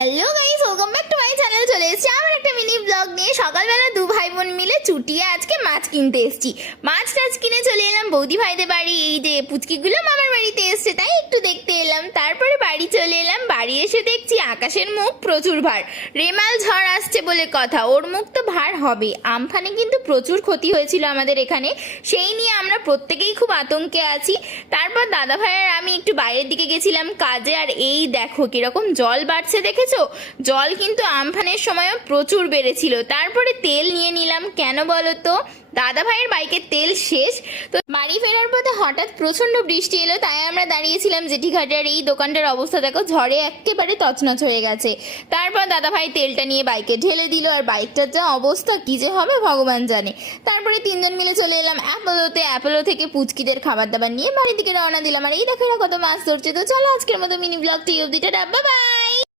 Hello guys, welcome back to my channel. চলে এসেছি আমার একটা মিনি ব্লগ নিয়ে। সকালবেলা দু ভাই বোন মিলে চুটিয়ে আজকে মাছ কিনতে এসেছি। মাছ টাছ কিনে চলে এলাম বৌদি ভাইদের বাড়ি। এই যে পুচকিগুলো মামার বাড়িতে এসছে, তাই একটু দেখতে এলাম। তারপরে বাড়ি চলে এলাম। বাড়ি এসে দেখছি আকাশের মুখ প্রচুর ভার। রেমাল ঝড় আসছে বলে কথা, ওর মুখ তো ভার হবে। আমফানে কিন্তু প্রচুর ক্ষতি হয়েছিল আমাদের এখানে, সেই নিয়ে আমরা প্রত্যেকেই খুব আতঙ্কে আছি। তারপর দাদা ভাই আর আমি একটু বাইরের দিকে গেছিলাম কাজে। আর এই দেখো কিরকম জল বাড়ছে, দেখেছো? জল কিন্তু আমফানের সময়ও প্রচুর বেড়েছিল। তারপরে তেল নিয়ে নিলাম, কেন বলো তো? দাদা ভাইয়ের বাইকের তেল শেষ। তো বাড়ি ফেরার পথে হঠাৎ প্রচন্ড বৃষ্টি এলো, তাই আমরা দাঁড়িয়েছিলাম জেঠিঘাটে। আর এই দোকানটার অবস্থা দেখো, ঝড়ে একেবারে তছনছ হয়ে গেছে। তারপর দাদা ভাই তেলটা নিয়ে বাইকে ঢেলে দিল, আর বাইকটার যা অবস্থা, কি যে হবে ভগবান জানে। তারপরে তিনজন মিলে চলে এলাম অ্যাপোলোতে। অ্যাপোলো থেকে পুচকিদের খাবার দাবার নিয়ে বাড়ির দিকে রওনা দিলাম। আর এই দেখো এরা কত মাছ ধরছে। তো চলো আজকের মতো মিনি ব্লগটি অবধি, টাটা, বাই বাই।